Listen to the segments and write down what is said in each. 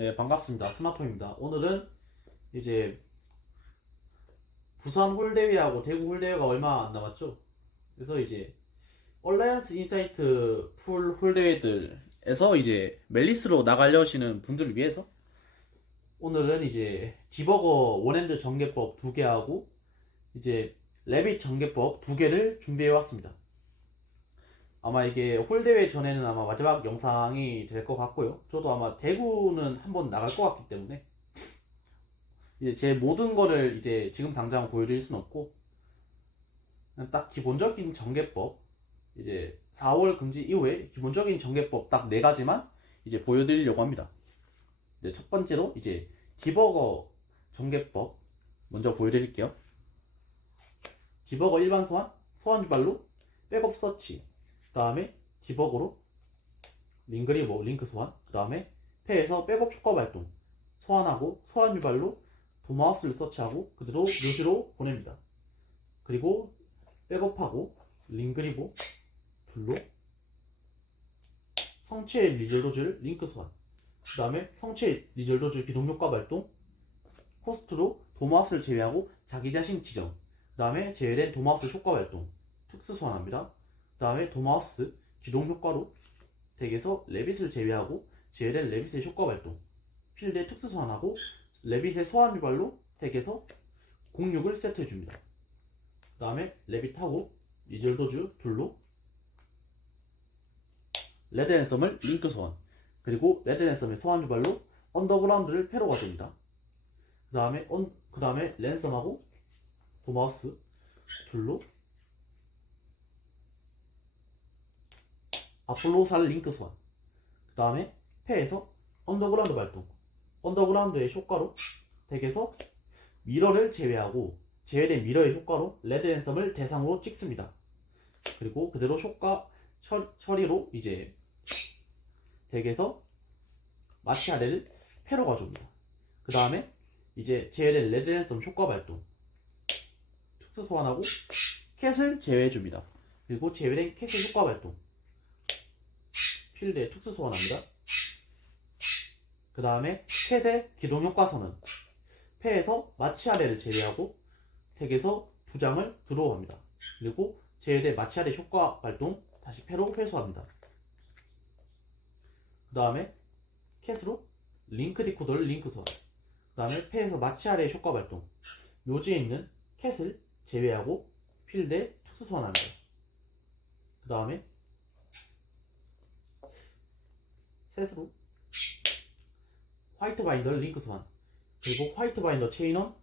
네, 반갑습니다. 스마트입니다. 오늘은 이제 부산 홀대회하고 대구 홀대회가 얼마 안 남았죠? 그래서 이제 얼라이언스 인사이트 풀 홀대회들에서 이제 멜리스로 나가려시는 분들을 위해서 오늘은 이제 디버거 원핸드 전개법 2개하고 이제 레빗 전개법 2개를 준비해 왔습니다. 아마 이게 홀대회 전에는 아마 마지막 영상이 될 것 같고요. 저도 아마 대구는 한번 나갈 것 같기 때문에 이제 제 모든 거를 이제 지금 당장 보여드릴 순 없고 그냥 딱 기본적인 전개법 이제 4월 금지 이후에 기본적인 전개법 딱 4가지만 이제 보여드리려고 합니다. 이제 첫 번째로 이제 디버거 전개법 먼저 보여드릴게요. 디버거 일반 소환, 소환 주발로 백업 서치, 그 다음에 디버거로 링그리버 링크 소환, 그 다음에 패에서 백업 추가 발동 소환하고 소환 유발로 도마우스를 서치하고 그대로 묘지로 보냅니다. 그리고 백업하고 링그리보 둘로 성체 리절도즈를 링크 소환, 그 다음에 성체 리절도즈 기동효과 발동 호스트로 도마우스를 제외하고 자기 자신 지정, 그 다음에 제외된 도마우스 효과 발동 특수 소환합니다. 그 다음에 도마우스 기동효과로 덱에서 레빗을 제외하고 제외된 레빗의 효과 발동 필드에 특수 소환하고 레빗의 소환 유발로 덱에서 06을 세트해줍니다. 그 다음에 레빗하고 리절도즈 둘로 레드 앤썸을 링크 소환, 그리고 레드 앤썸의 소환 유발로 언더그라운드를 패로 가줍니다. 그 다음에 랜섬하고 도마우스 둘로 아폴로살 링크 소환, 그 다음에 패에서 언더그라운드 발동 언더그라운드의 효과로 덱에서 미러를 제외하고 제외된 미러의 효과로 레드 앤썸을 대상으로 찍습니다. 그리고 그대로 효과 처리로 이제 덱에서 마치 아래를 패로 가져옵니다. 그 다음에 이제 제외된 레드 앤썸 효과 발동 특수 소환하고 캣을 제외해줍니다. 그리고 제외된 캣의 효과 발동 필드에 특수 소환합니다. 그 다음에 캣의 기동 효과 선언 패에서 마치 아래를 제외하고 덱에서 2장을 드로우합니다. 그리고 제외된 마치 아래 효과 발동 다시 패로 회수합니다. 그 다음에 캣으로 링크 디코더를 링크 소환, 그 다음에 패에서 마치 아래 효과 발동 묘지에 있는 캣을 제외하고 필드에 특수 소환합니다. 그 다음에 셋으로 화이트 바인더를 링크 소환, 그리고 화이트 바인더 체인원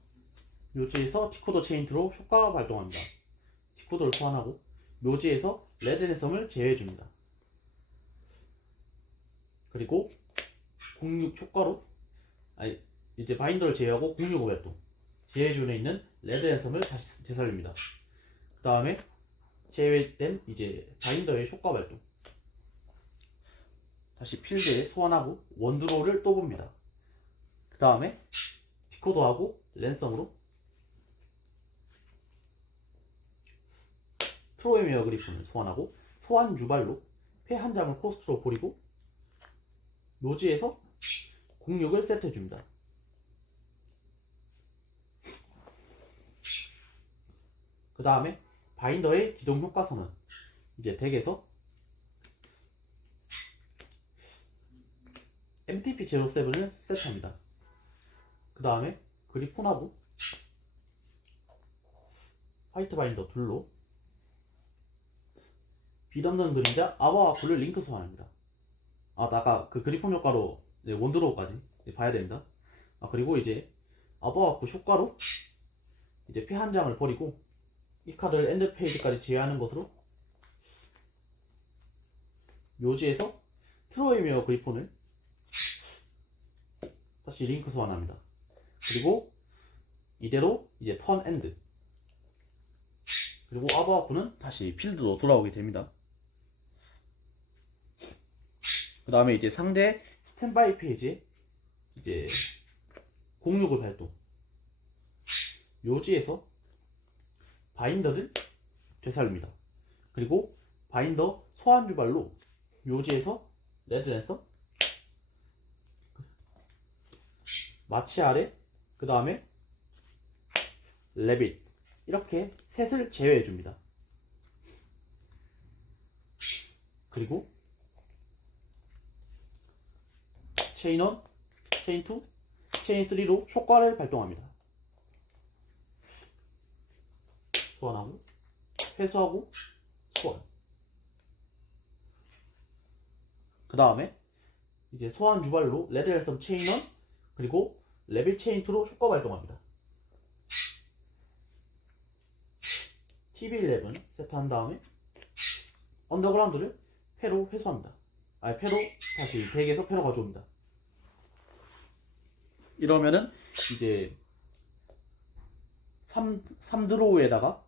묘지에서 디코더 체인트로 효과 발동합니다. 디코더를 소환하고 묘지에서 레드 앤썸을 제외해줍니다. 그리고 06 효과로 이제 바인더를 제외하고 065 발동 제외존에 있는 레드 앤썸을 다시 되살립니다. 그 다음에 제외된 이제 바인더의 효과 발동 다시 필드에 소환하고 원드로우를 또 봅니다. 그 다음에 디코더하고 랜섬으로 트로이미어 그리폰을 소환하고 소환 유발로 패 한 장을 코스트로 버리고 묘지에서 06을 세트해줍니다. 그 다음에 바인더의 기동 효과 선언 이제 덱에서 MTP07을 세트합니다. 그 다음에 그리폰하고 화이트 바인더 둘로 비담는 그림자 아바와쿠를 링크 소환합니다. 아까 그 그리폰 효과로 원드로우까지 봐야 됩니다. 그리고 이제 아바와쿠 효과로 이제 피 한 장을 버리고 이 카드를 엔드 페이지까지 제외하는 것으로 묘지에서 트로이미어 그리폰을 다시 링크 소환합니다. 그리고 이대로 이제 턴 엔드, 그리고 아바와쿠는 다시 필드로 돌아오게 됩니다. 그 다음에 이제 상대 스탠바이 페이지에 이제 06을 발동 묘지에서 바인더를 되살립니다. 그리고 바인더 소환 유발로 묘지에서 레드 랜섬 마치 아래, 그 다음에 레빗 이렇게 셋을 제외해 줍니다. 그리고 체인 1, 체인 2, 체인 3로 효과를 발동합니다. 소환하고 회수하고 소환. 그 다음에 이제 소환 유발로 레드 랜섬 체인 1 그리고 레빗 체인 2로 효과 발동합니다. TB11 세트한 다음에 언더그라운드를 패로 회수합니다. 패로 다시 덱에서 패로 가져옵니다. 이러면은 이제 3드로우에다가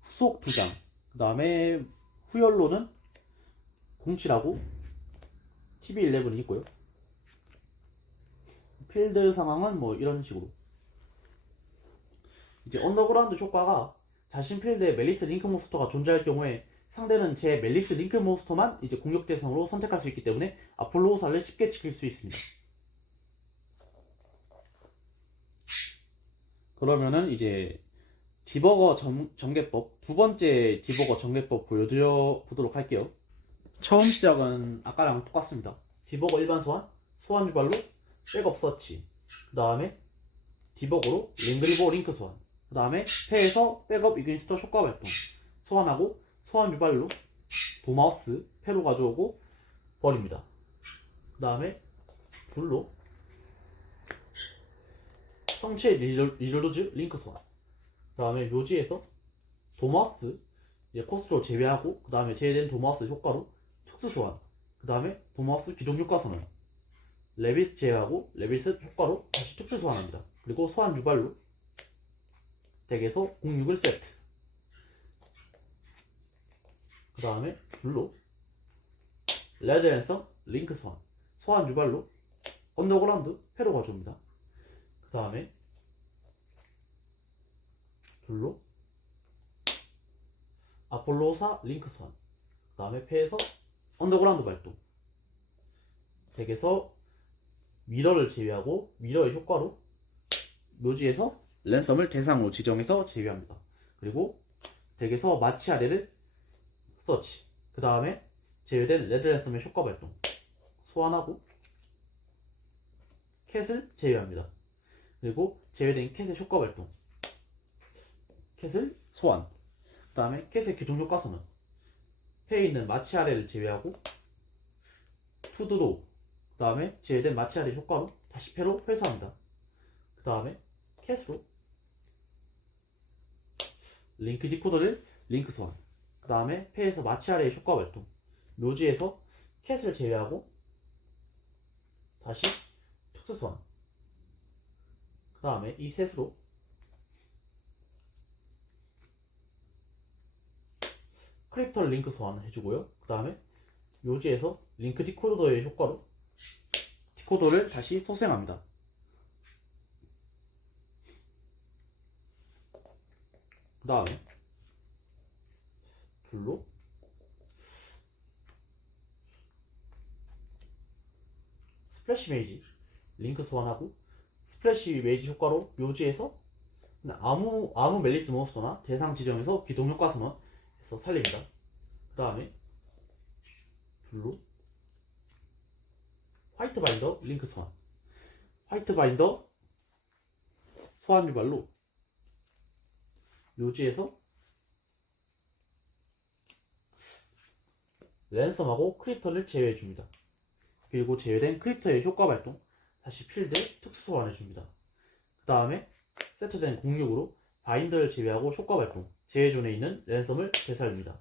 후속 2장, 그 다음에 후열로는 07하고 TB11이 있고요. 필드 상황은 뭐 이런 식으로. 이제 언더그라운드 효과가 자신 필드에 멜리스 링크 몬스터가 존재할 경우에 상대는 제 멜리스 링크 몬스터만 이제 공격 대상으로 선택할 수 있기 때문에 아폴로사를 쉽게 지킬 수 있습니다. 그러면은 이제 디버거 전개법, 두 번째 디버거 전개법 보여드려 보도록 할게요. 처음 시작은 아까랑 똑같습니다. 디버거 일반 소환, 소환 주발로 백업 서치, 그 다음에 디버거로 랭글보 링크 소환, 그 다음에 패에서 백업 이그니스터 효과 발동, 소환하고 소환 유발로 도마우스 패로 가져오고 버립니다. 그 다음에 불로 성체 리졸루즈 링크 소환, 그 다음에 묘지에서 도마우스 코스로 제외하고 그 다음에 제외된 도마우스 효과로 특수 소환, 그 다음에 도마우스 기존 효과 선언, 레빗 제외하고 레빗 효과로 다시 특수 소환합니다. 그리고 소환 유발로 덱에서 06을 세트, 그 다음에 불로 레드 랜섬 링크 소환, 소환 유발로 언더그라운드 패로 가져옵니다. 그 다음에 불로 아폴로사 링크 소환, 그 다음에 패에서 언더그라운드 발동, 덱에서 미러를 제외하고 미러의 효과로 묘지에서 랜섬을 대상으로 지정해서 제외합니다. 그리고 덱에서 마치 아래를 서치, 그 다음에 제외된 레드 랜섬의 효과 발동, 소환하고 캣을 제외합니다. 그리고 제외된 캣의 효과 발동, 캣을 소환, 그 다음에 캣의 기존 효과 선언, 패에 있는 마치 아래를 제외하고 투드로, 그 다음에 제외된 마치 아래 효과로 다시 패로 회수합니다. 그 다음에 캣으로 링크 디코더를 링크 소환, 그 다음에 패에서 마치 아래의 효과 발동, 묘지에서 캣을 제외하고 다시 특수 소환, 그 다음에 이 셋으로 크립터를 링크 소환을 해주고요. 그 다음에 묘지에서 링크 디코더의 효과로 디코더를 다시 소생합니다. 그 다음에 불로 스플래시 메이지 링크 소환하고 스플래시 메이지 효과로 묘지에서 아무 멜리스 몬스터나 대상 지정에서 기동 효과 선언해서 살립니다. 그 다음에 불로 화이트 바인더 링크 소환, 화이트 바인더 소환 유발로 묘지에서 랜섬하고 크립터를 제외해줍니다. 그리고 제외된 크립터의 효과 발동, 다시 필드에 특수 소환해줍니다. 그 다음에 세트된 공격으로 바인더를 제외하고 효과 발동, 제외존에 있는 랜섬을 되살립니다.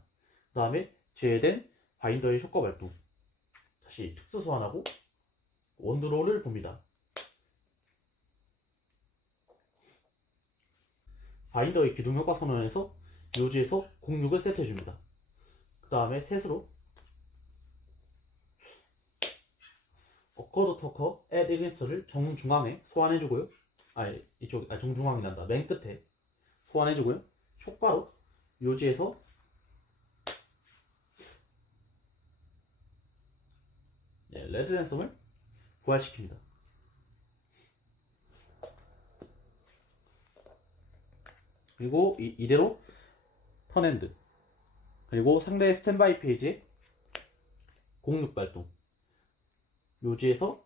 그 다음에 제외된 바인더의 효과 발동, 다시 특수 소환하고 원드로우를 봅니다. 바인더의 기둥 효과 선언에서 묘지에서 06을 세트해줍니다. 그 다음에 셋으로 어커드 터커 앳 이그니스터를 정중앙에 소환해주고요. 정중앙이 난다. 맨 끝에 소환해주고요. 효과로 묘지에서 레드 랜섬을 부활시킵니다. 그리고 이대로 턴핸드. 그리고 상대 스탠바이 페이지에 06 발동. 묘지에서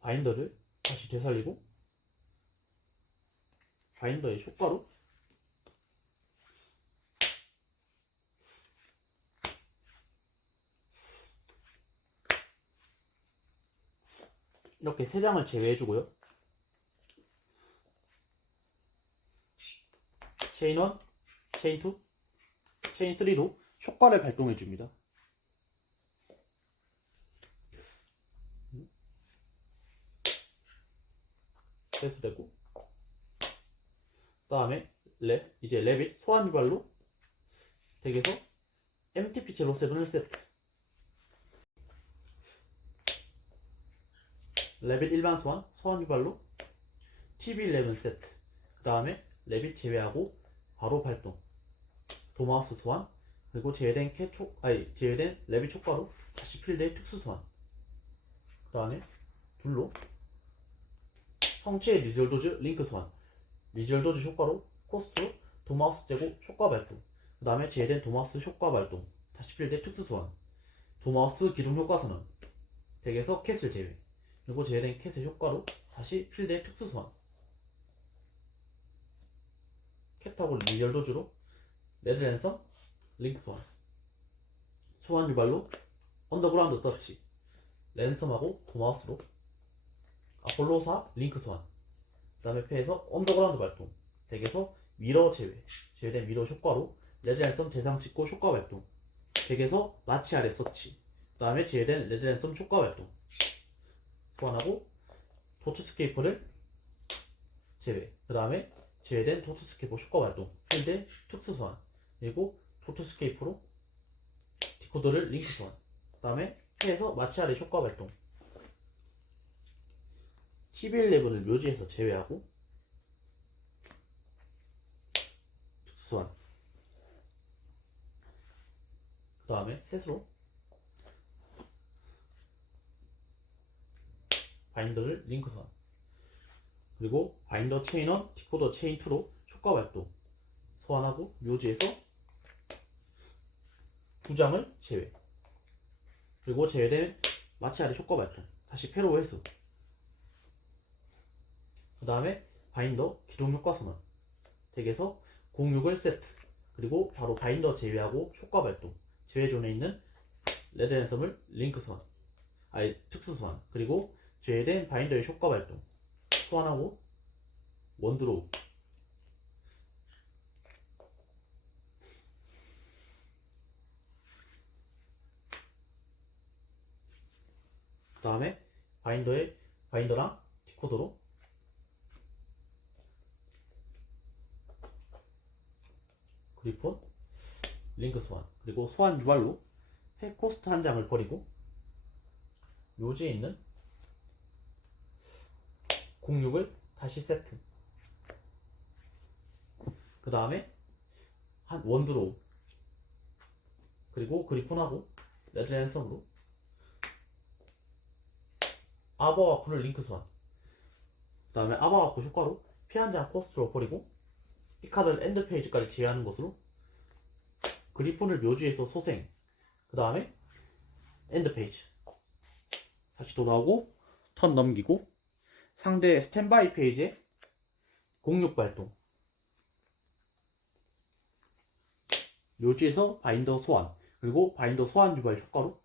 바인더를 다시 되살리고 바인더의 효과로 이렇게 3장을 제외해주고요. 체인 1, 체인 2, 체인 3로 효과를 발동해줍니다. 세트되고, 그 다음에 이제 랩잇 소환 유발로 덱에서 MTP 제로 세븐을 세트. 랩잇 일반 소환 유발로 TB11 세트. 그 다음에 랩잇 제외하고 바로 발동. 도마우스 소환. 그리고 제외된 랩잇 효과로 다시 필드의 특수 소환. 그 다음에 둘로 성체의 리절 도즈 링크 소환. 리절 도즈 효과로 코스트로 도마우스 제고 효과 발동. 그 다음에 제외된 도마우스 효과 발동. 다시 필드의 특수 소환. 도마우스 기둥 효과 선언. 덱에서 캐슬 제외. 그리고 제외된 캐슬 효과로 다시 필드의 특수 소환. 캣하고 리절 도즈로 레드 랜섬 링크 소환. 소환 유발로 언더그라운드 서치. 랜섬하고 도마우스로 아폴로사 링크 소환. 그 다음에 패에서 언더그라운드 발동. 덱에서 미러 제외. 제외된 미러 효과로 레드 랜섬 대상 찍고 효과 발동. 덱에서 마치 아래 서치. 그 다음에 제외된 레드 랜섬 효과 발동. 소환하고 도트스케이퍼를 제외. 그 다음에 제외된 도트스케이퍼 효과 발동. 필드 특수 소환. 그리고 도트스케이퍼로 디코더를 링크 소환. 그 다음에 패에서 마치 아래 효과 발동. TB11을 묘지에서 제외하고 특수 소환. 그 다음에 셋으로 바인더를 링크 소환. 그리고 바인더 체인 1, 디코더 체인 2로 효과 발동. 소환하고 묘지에서 2장을 제외. 그리고 제외된 마치 아래 효과 발동. 다시 패로 회수. 그 다음에 바인더 기동 효과 선언. 덱에서 06을 세트. 그리고 바로 바인더 제외하고 효과 발동. 제외 존에 있는 레드 랜섬을 링크 소환. 특수 소환. 그리고 제외된 바인더의 효과 발동. 소환하고 원드로우. 그 다음에 바인더랑 디코더로 그리폰 링크 소환. 그리고 소환 유발로 팩 코스트 한 장을 버리고 묘지에 있는 06을 다시 세트. 그 다음에 한 원드로우. 그리고 그리폰하고 레드 랜섬으로 아바와쿠를 링크 소환. 그 다음에 아바와쿠 효과로 피 한 장 코스트로 버리고 이 카드를 엔드 페이지까지 제외하는 것으로 그리폰을 묘지에서 소생. 그 다음에 엔드 페이지. 다시 돌아오고 턴 넘기고 상대 스탠바이 페이지에 06 발동. 묘지에서 바인더 소환. 그리고 바인더 소환 유발 효과로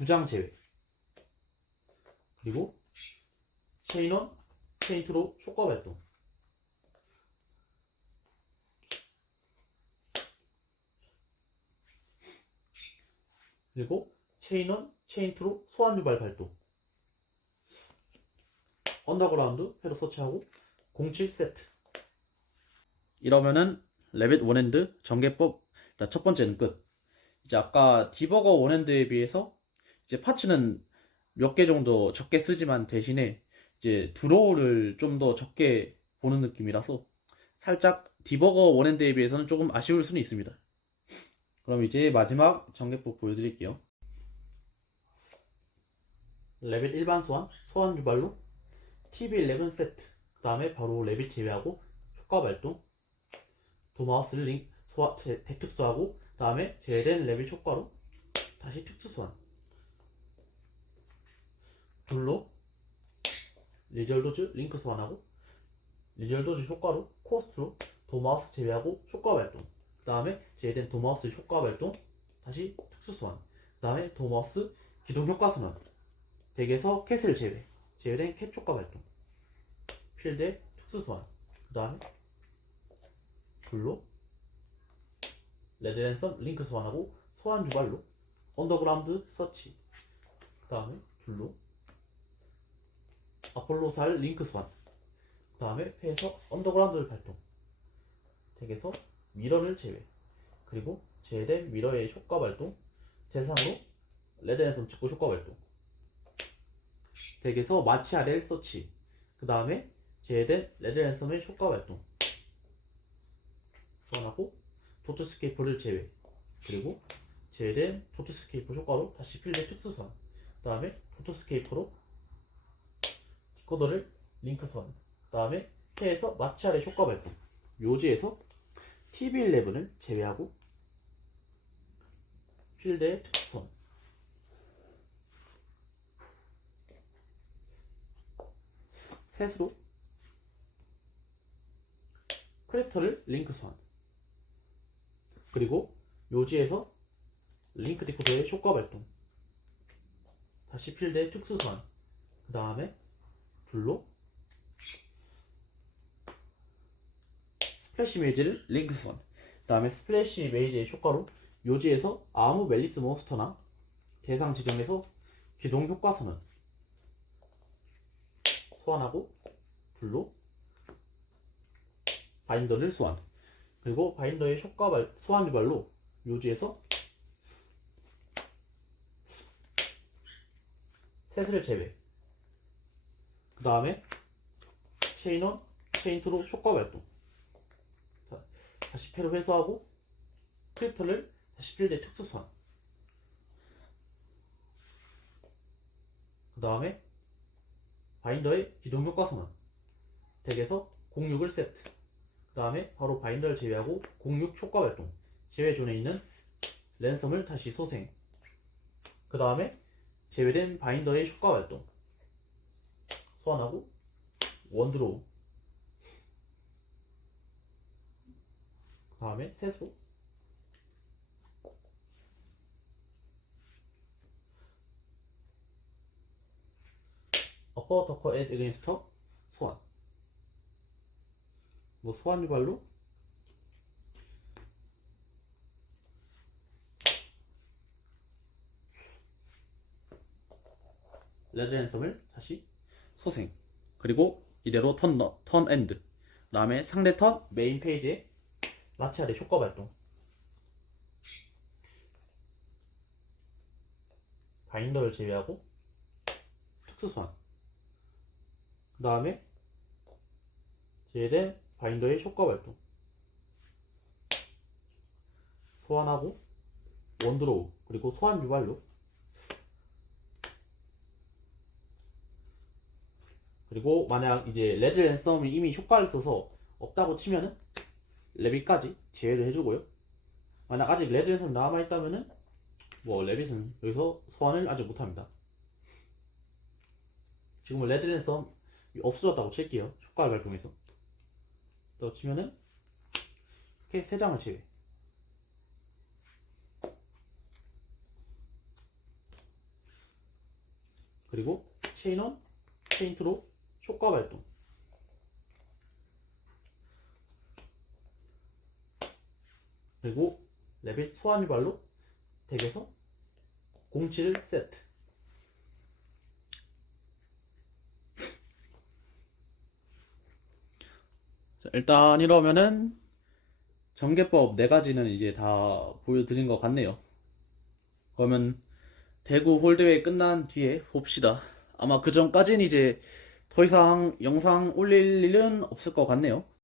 2장 제외. 그리고 체인 1, 체인 2로 효과 발동. 그리고 체인 1, 체인 2로 소환 유발 발동. 언더그라운드 패로 서치하고 07 세트. 이러면은 레빗 원핸드 전개법 첫 번째는 끝. 이제 아까 디버거 원핸드에 비해서 이제 파츠는 몇 개 정도 적게 쓰지만 대신에 이제 드로우를 좀 더 적게 보는 느낌이라서 살짝 디버거 원핸드에 비해서는 조금 아쉬울 수는 있습니다. 그럼 이제 마지막 전개법 보여드릴게요. 레빗 일반 소환, 소환 유발로, TB11 세트, 그 다음에 바로 레빗 제외하고 효과 발동, 도마우스를 대특수하고, 그 다음에 제외된 레빗 효과로 다시 특수 소환, 둘로 리절도즈 링크 소환하고, 리절도즈 효과로 코스트로 도마우스 제외하고 효과 발동, 그 다음에 제외된 도마우스 효과 발동, 다시 특수 소환, 그 다음에 도마우스 기동 효과 선언, 덱에서 캣을 제외된 캣 효과 발동, 필드의 특수 소환, 그 다음에 불로 레드랜섬 링크 소환하고 소환 유발로 언더그라운드 서치, 그 다음에 불로 아폴로살 링크 소환, 그 다음에 패에서 언더그라운드를 발동, 덱에서 미러를 제외, 그리고 제외된 미러의 효과 발동, 대상으로 레드랜섬 직구 효과 발동, 덱에서 마치아렐 서치, 그 다음에 제외된 레드랜섬의 효과 발동 소환하고 도트스케이프를 제외, 그리고 제외된 도트스케이프 효과로 다시 필드 특수 소환, 그 다음에 도트스케이프로 디코더를 링크 소환, 그 다음에 패에서 마치아렐 효과 발동, 묘지에서 TB11을 제외하고 필드의 특수 소환, 셋으로 크래프터를 링크 소환, 그리고 묘지에서 링크 디코더의 효과 발동, 다시 필드의 특수 소환, 그 다음에 불로 스플래시 메이지를 링크 소환, 그 다음에 스플래시 메이지의 효과로 묘지에서 아무 멜리스 몬스터나 대상 지정에서 기동 효과 선언 소환하고 불로 바인더를 소환, 그리고 바인더의 효과 소환 유발로 묘지에서 셋을 제외, 그 다음에 체인원, 체인트로 효과 발동, 다시 패를 회수하고 크립터를 다시 필드에 특수 소환, 그 다음에 바인더의 기동 효과 선언, 덱에서 06을 세트, 그 다음에 바로 바인더를 제외하고 06 효과 발동, 제외 존에 있는 랜섬을 다시 소생, 그 다음에 제외된 바인더의 효과 발동 소환하고 원드로우, 그 다음에 셋으로 어퍼 더커 앳 에그인스터 소환, 뭐 소환 유발로 레드 랜섬을 다시 소생, 그리고 이대로 턴 엔드, 그 다음에 상대 턴 메인 페이지에 라치아의 효과 발동, 바인더를 제외하고 특수 소환, 그 다음에 제외된 바인더의 효과 발동 소환하고 원드로우, 그리고 소환 유발로, 그리고 만약 이제 레드 랜섬이 이미 효과를 써서 없다고 치면은 레빗까지 제외를 해주고요. 만약 아직 레드 랜섬이 남아있다면은 뭐 레빗은 여기서 소환을 아직 못합니다. 지금은 레드 랜섬 없어졌다고 칠게요. 효과를 발동해서 또 치면은 이렇게 3장을 제외, 그리고 체인원, 체인트로 효과 발동, 그리고 레빗 소환 유발로 덱에서 07을 세트. 자, 일단 이러면은 전개법 4가지는 이제 다 보여드린 것 같네요. 그러면 대구 홀대회 끝난 뒤에 봅시다. 아마 그 전까지는 이제 더 이상 영상 올릴 일은 없을 것 같네요.